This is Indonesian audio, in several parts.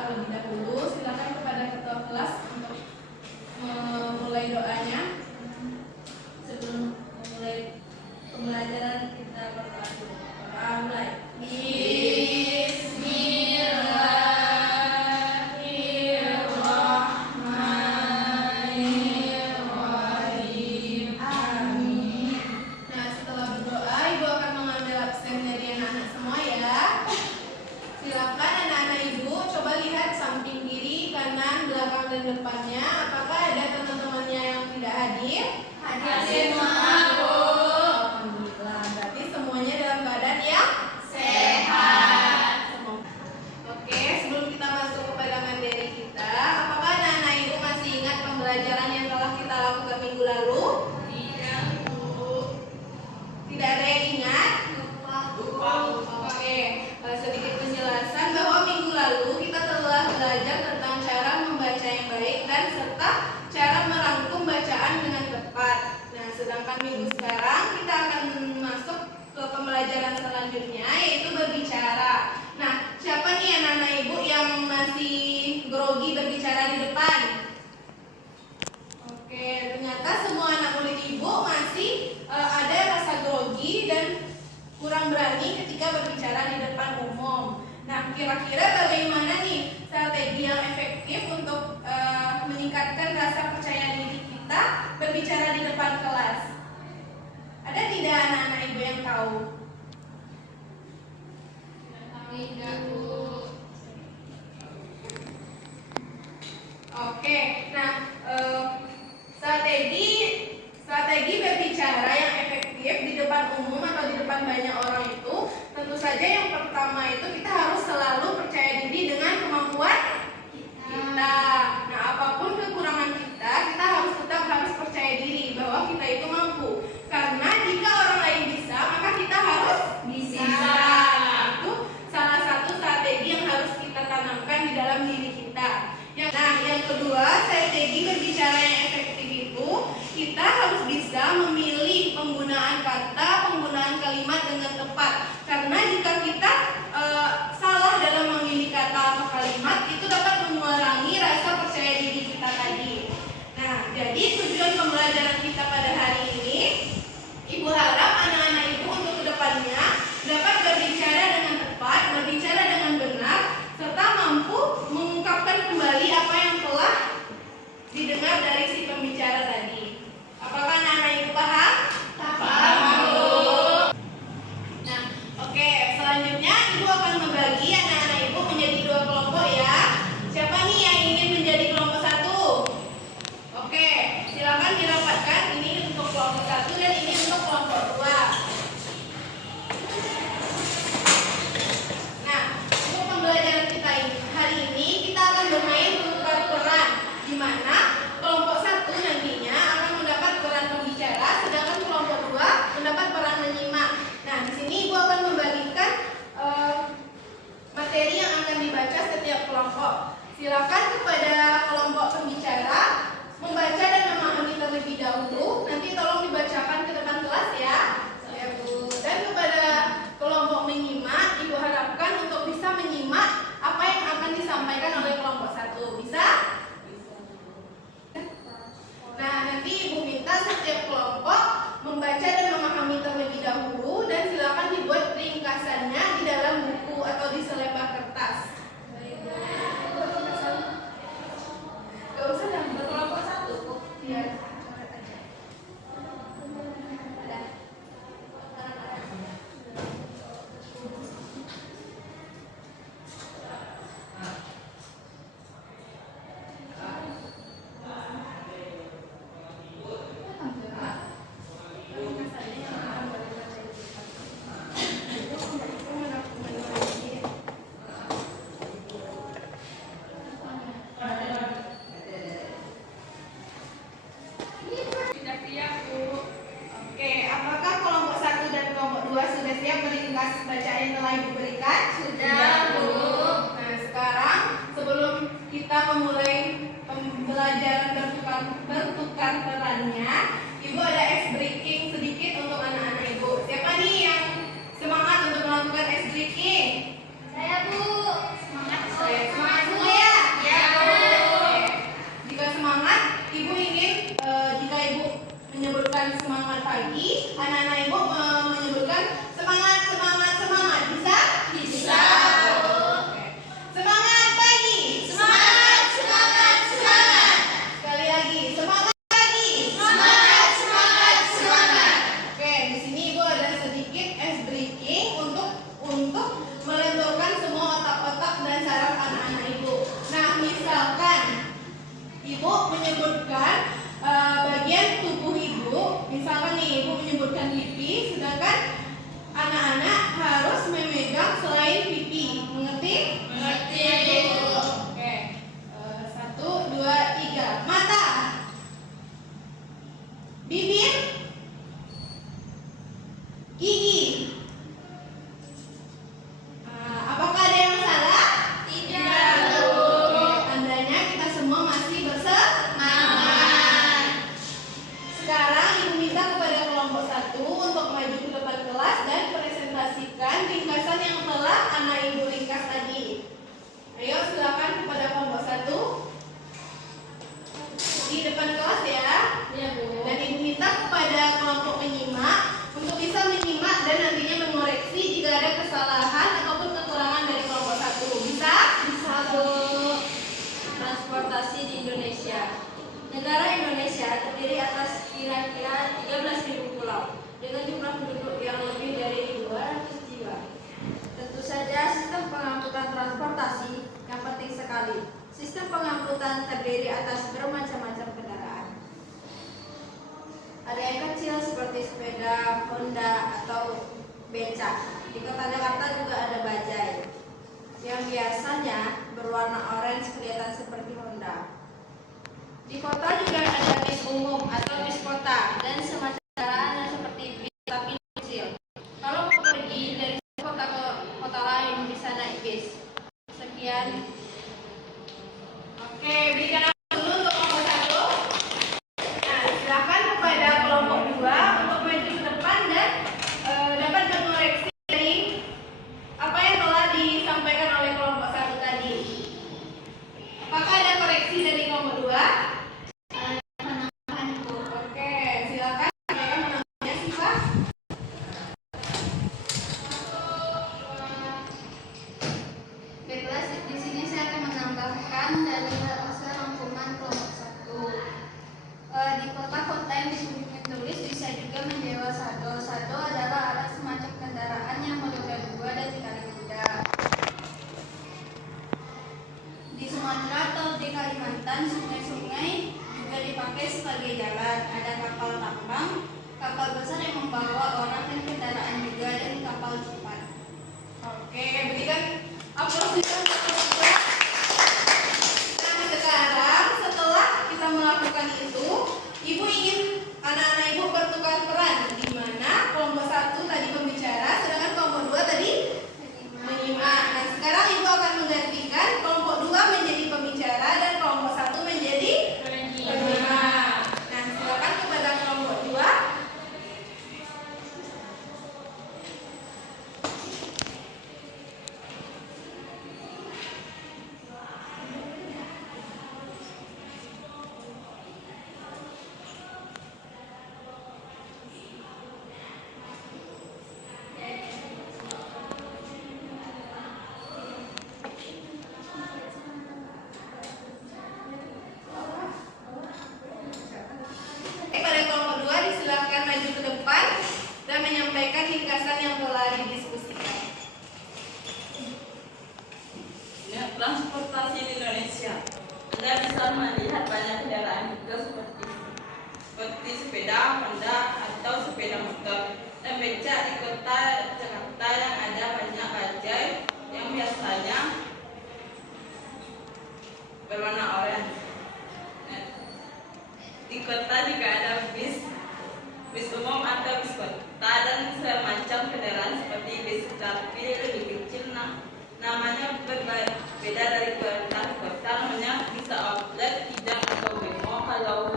terlebih dahulu. Silakan kepada ketua kelas untuk memulai doanya sebelum memulai pembelajaran. Kita berdoa dulu. Mulai. Bismillahirrahmanirrahim. Amin. Nah, setelah berdoa, Ibu akan mengambil absen dari anak-anak semua ya. Silakan anak-anak Ibu coba lihat samping kiri, kanan, belakang, dan depannya. Apakah ada teman-temannya yang tidak hadir? Hadir semua, Bu. Alhamdulillah. Berarti semuanya dalam keadaan yang sehat. Oke, sebelum kita masuk kepada materi kita, apakah anak-anak Ibu masih ingat pembelajaran yang telah kita lakukan minggu lalu? Tidak, Bu. Tidak ada yang ingat? Lupa. Oke, sedikit penjelasan bahwa minggu lalu kita telah belajar tentang cara membaca yang baik dan serta cara merangkum bacaan dengan tepat. Nah, sedangkan minggu sekarang kita akan masuk ke pembelajaran selanjutnya, yaitu berbicara. Nah, siapa nih anak-anak Ibu yang masih grogi berbicara di depan? Oke, ternyata semua anak murid Ibu masih ada rasa grogi dan kurang berani ketika berbicara di depan umum. Nah, kira-kira bagaimana nih strategi yang efektif untuk meningkatkan rasa percaya diri kita berbicara di depan kelas? Ada tidak anak-anak Ibu yang tahu? Tidak, Bu. Oke, nah strategi berbicara yang efektif di depan umum atau di depan banyak orang itu, tentu saja yang pertama itu kita harus selalu percaya diri dengan kemampuan kita. Nah, apapun kekurangan kita tetap harus percaya diri bahwa kita itu mampu. Karena jika orang lain bisa, maka kita harus bisa. Nah, itu salah satu strategi yang harus kita tanamkan di dalam diri kita. Yang kedua, strategi berbicara yang efektif itu kita harus bisa memilih penggunaan kata, penggunaan kalimat dengan tepat. Karena jika kita salah dalam memilih kata atau kalimat, itu dapat mengurangi rasa percaya diri kita tadi. Nah, jadi tujuan pembelajaran kita pada hari ini, Ibu harap anak-anak Ibu untuk kedepannya dapat berbicara dengan tepat, berbicara dengan benar, serta mampu mengungkapkan kembali apa yang telah didengar dari si pembicara tadi. Apakah anak-anak Ibu paham? Paham, Bu. Nah, oke, selanjutnya Ibu akan membagi anak-anak Ibu menjadi 2 kelompok ya. Siapa nih yang ingin menjadi kelompok 1? Oke, silakan dirapatkan. Ini untuk kelompok 1 dan ini untuk kelompok 2. Nah, untuk pembelajaran kita hari ini kita akan bermain tukar peran, di mana kelompok 1 nantinya akan mendapat peran pembicara, sedangkan kelompok 2 mendapat peran menyimak. Nah, di sini Ibu akan membagikan materi yang akan dibaca setiap kelompok. Silakan kepada kelompok pembicara membaca dan memahami terlebih dahulu. Nanti tolong dibacakan ke depan kelas ya. Ya, Bu. Dan kepada kelompok menyimak, Ibu harapkan untuk bisa menyimak apa yang akan disampaikan oleh kelompok 1. Bisa? Nah, nanti Ibu minta setiap kelompok membaca dan memahami terlebih dahulu, dan silakan dibuat ringkasannya di dalam buku atau di selebar kertas. Gak usah yang berkelompok 1, biar coret aja. Bertukar perannya, Ibu ada ice breaking sedikit untuk anak-anak Ibu. Siapa nih yang semangat untuk melakukan ice breaking? Saya, Bu. Semangat. Semangat dulu ya. pagi, anak-anak ibu menyebutkan semangat, semangat, semangat. Bisa? Bisa. Oke. Semangat pagi. Semangat, semangat, semangat. Sekali lagi, semangat pagi. Semangat, semangat, semangat. Oke, di sini ibu ada sedikit ice breaking untuk melenturkan semua otak-otak dan saraf anak-anak ibu. Nah, misalkan ibu menyebutkan bagian tubuh ibu, misalkan nih ibu menyebutkan pipi, sedangkan anak-anak harus memegang selain pipi. Mengerti? Mengerti. Oke. 1, 2, 3. Mata. Bibir. Gigi. Apakah ada yang salah? Tidak. Oke, tandanya kita semua masih bersemangat. Sekarang ibu minta kepada kelompok 1 untuk maju ke depan kelas dan presentasikan ringkasan yang telah anak ibu ringkas tadi. Ayo silakan kepada kelompok 1 di depan kelas ya. Iya, Bu. Dan ibu minta kepada kelompok penyimak untuk bisa menyimak dan nantinya mengoreksi jika ada kesalahan ataupun kekurangan dari kelompok 1. Bisa? Bisa, Bu. Transportasi di Indonesia. Negara Indonesia terdiri atas kira-kira 13.000 pulau dengan jumlah penduduk yang lebih dari 200 jiwa. Tentu saja sistem pengangkutan transportasi yang penting sekali. Sistem pengangkutan terdiri atas bermacam-macam kendaraan. Ada yang kecil seperti sepeda, Honda, atau becak. Di kota Jakarta juga ada bajai yang biasanya berwarna orange kelihatan seperti Honda. Di kota juga ada bis umum atau bis kota dan semacam kendaraan yang seperti bis tapi kecil. Kalau mau pergi dari kota ke kota lain bisa naik bis. Sekian. Oke, berikan aku dulu untuk kelompok 1. Nah, silakan kepada kelompok 2 untuk maju ke depan dan dapat mengoreksi dari apa yang telah disampaikan oleh kelompok 1 tadi. Apakah ada koreksi dari kelompok 2? Oke, silakan sampaikan menambahnya Siva. Baiklah, di sini saya akan menambahkan dari hasil rangkuman kelompok 1. Di kota-kota yang disebutkan tulis bisa juga menyewa sado. Sado adalah alat semacam kendaraan yang meroda 2 dan dikali kuda. Di Sumatera atau di Kalimantan, sungai-sungai juga dipakai sebagai jalan. Ada kapal tambang, kapal besar yang membawa orang dan kendaraan juga, dan kapal cepat. Oke, berikan aplaus juga untuk kelompok 2. Nah, sekarang setelah kita melakukan itu, ibu ingin anak-anak ibu bertukar peran, di mana kelompok 1 tadi pembicara, sedangkan kelompok 2 tadi menyimak. Nah, sekarang ibu akan menggantikan kelompok 2 menjadi pembicara dan kelompok 1 menjadi penyimak. Nah, silakan kepada kelompok 2. Pada kelompok 2 disilakan maju ke depan dan menyampaikan ringkasan yang telah didiskusikan. Transportasi di Indonesia. Anda bisa melihat banyak kendaraan juga seperti sepeda, Honda, atau sepeda motor, dan becak di kota Jakarta yang ada banyak bajai yang biasanya berwarna oranye. Di kota juga ada bis umum atau bis kota dan semacam kendaraan seperti bis, tapi lebih kecil. Namanya berbeda dari kota ke kota, namanya bisa outlet, tidak atau bemo. Kalau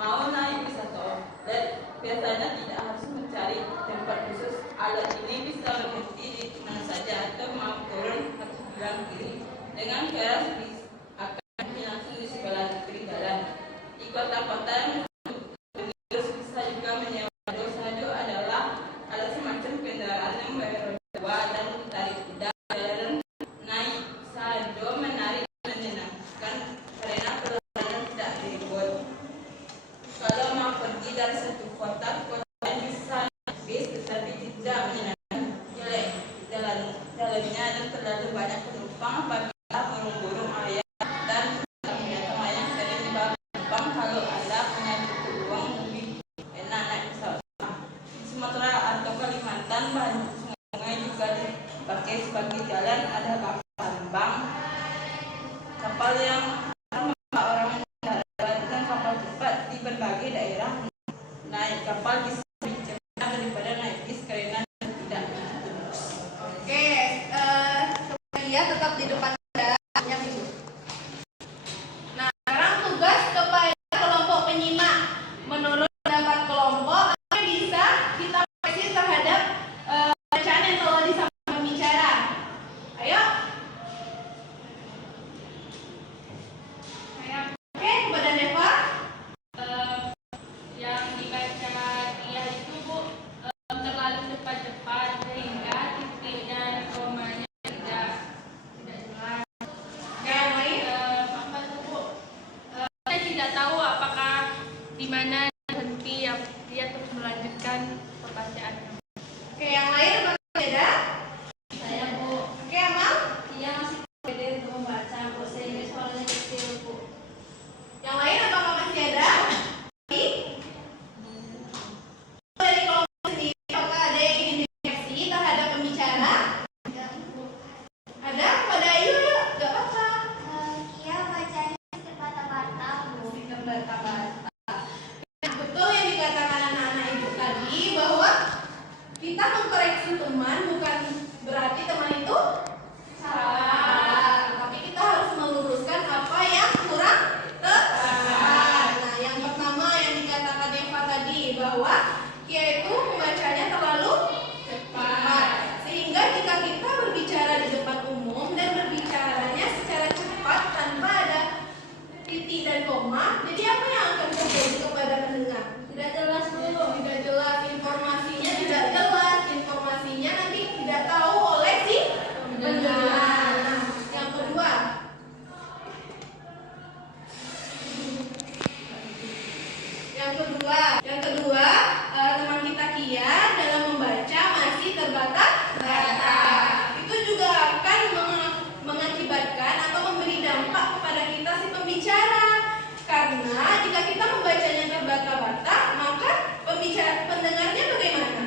mau naik bisa ke outlet, biasanya tidak harus mencari tempat khusus. Alat ini bisa berhenti di mana saja atau mau turun harus bilang kiri. Dengan keras akan langsung di sebelah kiri jalan. Di kota-kota yang bisa juga menyewa kapal yang membawa orang darat dan kapal cepat di berbagai daerah. Naik kapal bisa lebih cepat daripada naik bis karena tidak terus. Oke, dia tetap di depan yang itu. Nah, sekarang tugas kepada kelompok penyimak. Menurut pendapat kelompok, apa yang bisa kita koreksi terhadap bacaan yang telah disampaikan pembicara? Ayo. Oke, kepada Neva. Yang dibaca dia itu Bu terlalu cepat-cepat sehingga titik dan komanya tidak jelas. Yang lain? Apa itu Bu? Saya tidak tahu apakah di mana berhenti, dia terus melanjutkan pembacaannya. Oke, yang lain apa beda? Saya Bu, Oke, Amal. dia masih pede untuk membaca Bu, sehingga suaranya kecil Bu. Yang lain apakah masih ada? Dari kelompok sendiri, apakah ada yang ingin dikoreksi terhadap pembicara? Ada? Pada Ayu yuk, gak apa-apa. Kia bacanya terbata-bata Bu. Terbata-bata. Nah, betul yang dikatakan anak-anak ibu tadi bahwa kita mengkoreksi teman bukan berarti teman itu salah, tapi kita harus meluruskan apa yang kurang tepat. Nah, yang pertama yang dikatakan Eva tadi bahwa Kia itu membacanya terlalu cepat, sehingga jika kita berbicara di depan umum dan berbicaranya secara cepat tanpa ada titik dan koma, jadi apa yang akan terjadi kepada pendengar? Tidak jelas dulu, tidak jelas, informasinya tidak jelas, informasinya nanti tidak tahu oleh si pendengar. Nah, yang kedua, teman kita Kia dalam membaca masih terbata-bata. Itu juga akan mengakibatkan atau memberi dampak kepada kita si pembicara. Karena jika kita membacanya terbata-bata, maka pendengarnya bagaimana?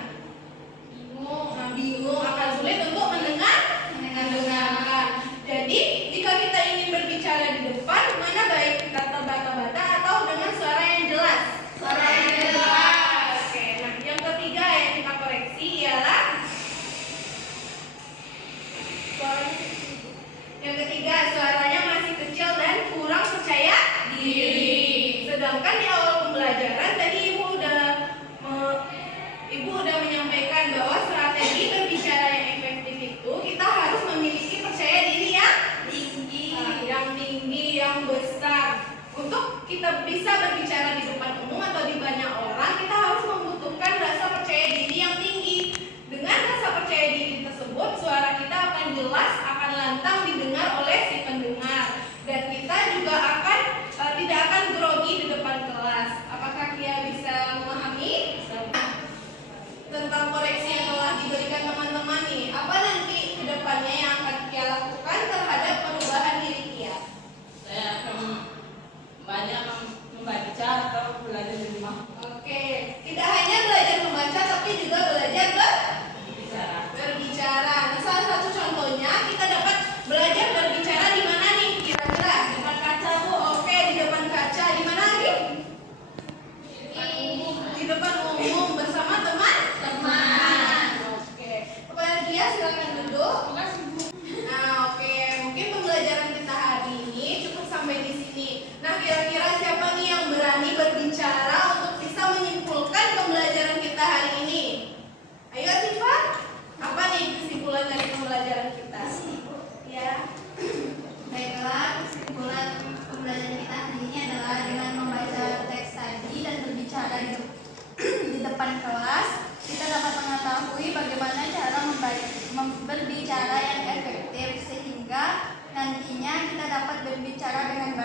Bingung, akan sulit untuk mendengarkan. Jadi, jika kita ingin berbicara di depan, mana baik kita terbata-bata atau dengan suara yang jelas? Suara yang jelas. Oke, nah yang ketiga yang kita koreksi ialah suaranya masih kecil dan kurang percaya diri. Sedangkan di awal pembelajaran tadi Ibu udah menyampaikan bahwa strategi berbicara yang efektif itu kita harus memiliki percaya diri yang tinggi, yang besar. Untuk kita bisa berbicara di depan umum atau di banyak orang, kita harus membutuhkan rasa percaya diri yang tinggi. Dengan rasa percaya diri tersebut, suara kita akan jelas, akan lantang didengar oleh si pendengar, dan kita juga tidak akan grogi di depan kelas. Apakah Kia bisa memahami tentang koreksi yang telah diberikan teman-teman nih? Apa nanti ke depannya yang akan Kia lakukan terhadap perubahan diri Kia? Saya akan banyak membaca atau belajar di rumah. Oke, tidak hanya belajar membaca tapi juga belajar berbicara. Nah, salah satu contohnya kita dapat belajar berbicara di mana nih? Kira-kira depan kaca Bu. Oke, di depan kaca. Di mana lagi? Di depan umum bersama teman-teman. Oke, kepada dia silakan duduk. Nah, oke, mungkin pembelajaran kita hari ini cukup sampai di sini. Nah, kira-kira siapa nih yang berani berbicara untuk bisa menyimpulkan pembelajaran kita hari ini? Ayo Siva, apa nih kesimpulan dari pembelajaran kita? Ya. Baiklah, kesimpulan pembelajaran kita hari ini adalah dengan membaca teks tadi dan berbicara di depan kelas, kita dapat mengetahui bagaimana cara berbicara yang efektif sehingga nantinya kita dapat berbicara dengan